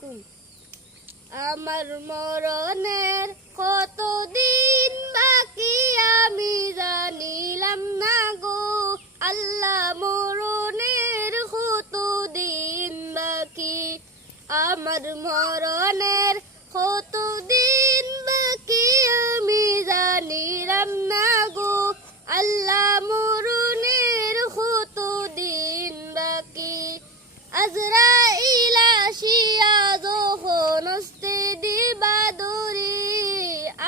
আলাইকুম। আমার মরণের কতদিন বাকি আমি জানিলাম না গো আল্লাহ, মরণের কতদিন বাকি, আমার মরণের কতদিন বাকি আমি জানিলাম না গো আল্লাহ, মরণের কতদিন বাকি। আজরাইল আসিয়া যখন হস্তে দিবা দরি,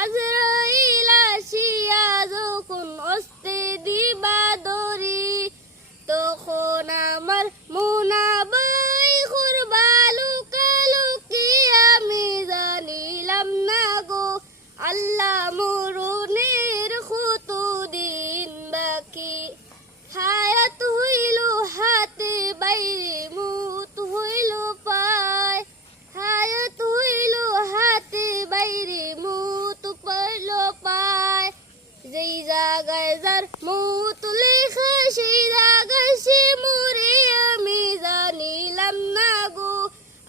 আজরাইল আসিয়া যখন হস্তে দিবা দরি, তখন আমার মুনাবাই করবা লুকালুকি আমি জানিলাম না গো আল্লাহ, মরণের কতদিন বাকি। হায়াত হইল হাতে বাইরে মুত হইল পায়, হায়াত হইল হাতে বাইরে মুত পড়ল পায়, যেই জায়গায় যার মুত লেখা সেই জায়গায় সে মরে আমি জানিলাম না গো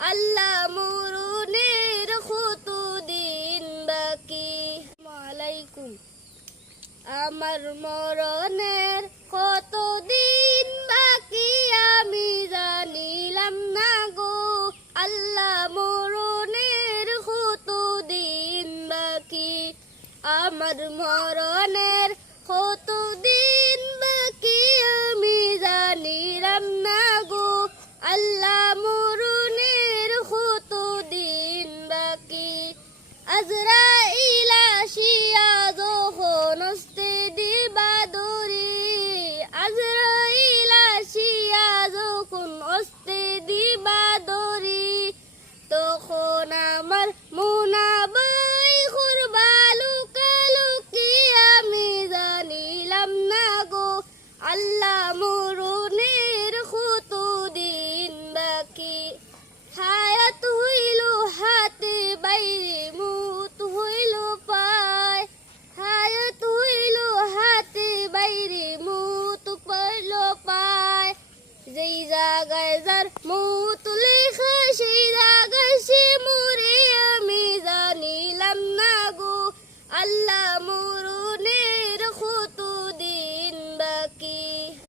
আল্লাহ, মরণের কতদিন বাকি। আলাইকুম। আমার মরণের কতদিন বাকি আমি জানিলাম না গো আল্লাহ, মরণের কতদিন বাকি, আমার মরণের কতদিন বাকি আমি জানিলাম না গো আল্লাহ, মরণের কতদিন বাকি। আজরাইল আসিয়া যখন হস্তে দিবা দরি, আজরাইল আসিয়া যখন হস্তে দিবা দরি, তখন আমার মুনাবাই করবা লুকালুকি আমি জানিলাম না গো আল্লাহ।